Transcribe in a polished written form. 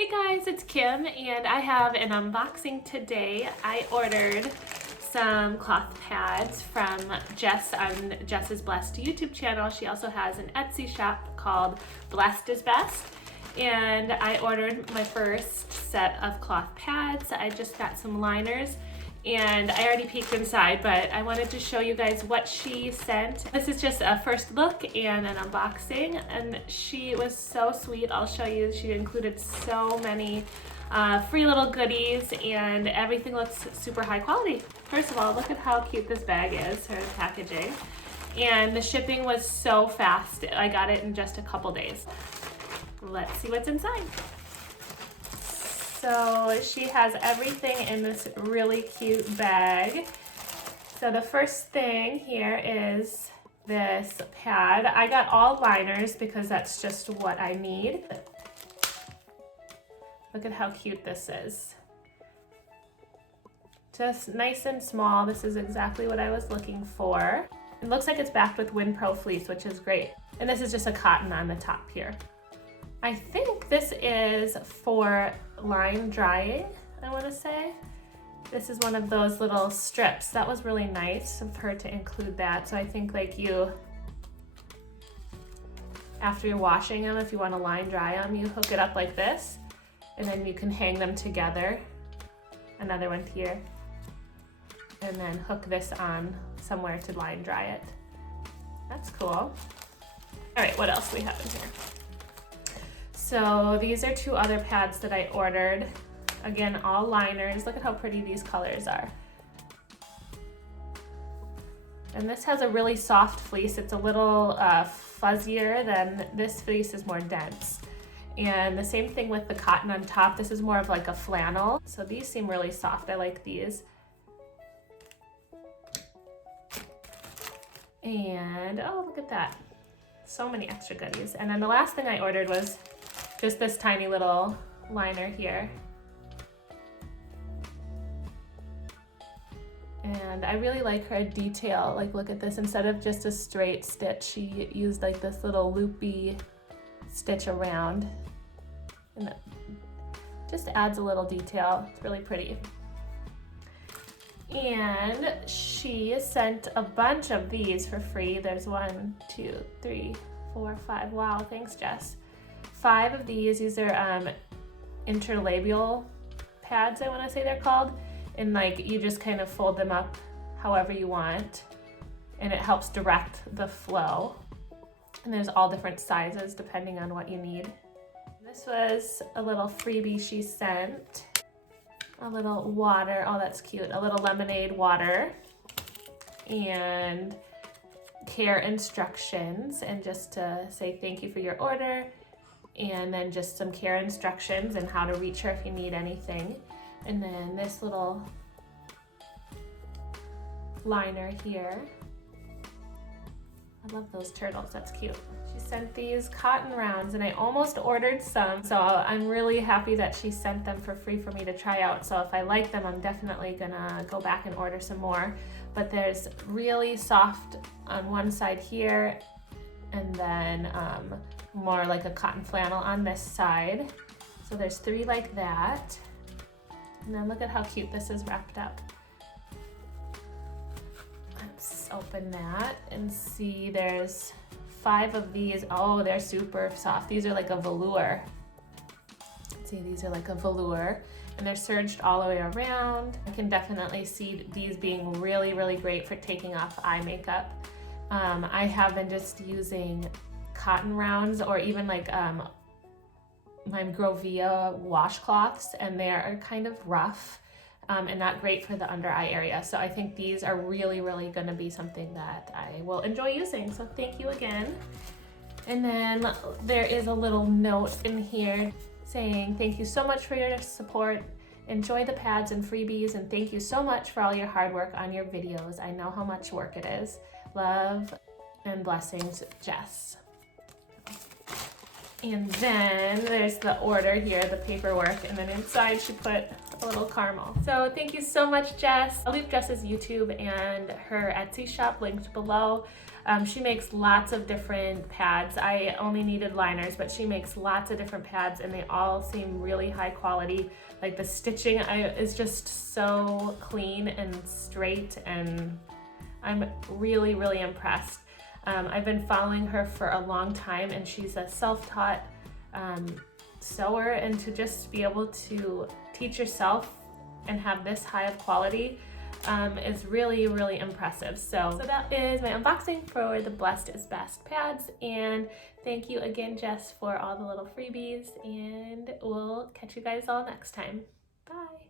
Hey guys, it's Kim and I have an unboxing today. I ordered some cloth pads from Jess on BlessedIsBest YouTube channel. She also has an Etsy shop called BlessedIsBest. And I ordered my first set of cloth pads. I just got some liners and I already peeked inside, but I wanted to show you guys what she sent. This is just a first look and an unboxing, and she was so sweet. I'll show you. She included so many free little goodies, and everything looks super high quality. First of all, look at how cute this bag is, her packaging. And the shipping was so fast. I got it in just a couple days. Let's see what's inside. So she has everything in this really cute bag. So the first thing here is this pad. I got all liners because that's just what I need. Look at how cute this is. Just nice and small. This is exactly what I was looking for. It looks like it's backed with Windpro fleece, which is great. And this is just a cotton on the top here. I think this is for line drying, I want to say. This is one of those little strips. That was really nice of her to include that. So I think like after you're washing them, if you want to line dry them, you hook it up like this, and then you can hang them together. Another one here. And then hook this on somewhere to line dry it. That's cool. All right, what else do we have in here? So these are two other pads that I ordered. Again, all liners. Look at how pretty these colors are. And this has a really soft fleece. It's a little fuzzier than this fleece, is more dense. And the same thing with the cotton on top. This is more of like a flannel. So these seem really soft. I like these. And oh, look at that. So many extra goodies. And then the last thing I ordered was just this tiny little liner here. And I really like her detail. Like, look at this. Instead of just a straight stitch, she used like this little loopy stitch around. And it just adds a little detail. It's really pretty. And she sent a bunch of these for free. There's 1, 2, 3, 4, 5. Wow, thanks, Jess. 5 of these. These are interlabial pads, I want to say they're called. And like you just kind of fold them up however you want, and it helps direct the flow. And there's all different sizes depending on what you need. This was a little freebie she sent. A little water. Oh, that's cute. A little lemonade water. And care instructions, and just to say thank you for your order. And then just some care instructions and how to reach her if you need anything. And then this little liner here. I love those turtles, that's cute. She sent these cotton rounds, and I almost ordered some, so I'm really happy that she sent them for free for me to try out. So if I like them, I'm definitely gonna go back and order some more. But there's really soft on one side here, and then more like a cotton flannel on this side. So there's 3 like that. And then look at how cute this is wrapped up. Let's open that and see. There's 5 of these. Oh, they're super soft. These are like a velour. See, these are like a velour, and they're serged all the way around. I can definitely see these being really, really great for taking off eye makeup. I have been just using cotton rounds, or even like my Grovia washcloths, and they're kind of rough and not great for the under eye area. So I think these are really, really going to be something that I will enjoy using. So thank you again. And then there is a little note in here saying thank you so much for your support. Enjoy the pads and freebies, and thank you so much for all your hard work on your videos. I know how much work it is. Love and blessings, Jess. And then there's the order here, the paperwork, and then inside she put a little caramel. So thank you so much, Jess. I'll leave Jess's YouTube and her Etsy shop linked below. She makes lots of different pads. I only needed liners, but she makes lots of different pads and they all seem really high quality. Like the stitching is just so clean and straight, and I'm really, really impressed. I've been following her for a long time, and she's a self-taught sewer, and to just be able to teach yourself and have this high of quality is really, really impressive. So that is my unboxing for the Blessed is Best pads, and thank you again, Jess, for all the little freebies, and we'll catch you guys all next time. Bye.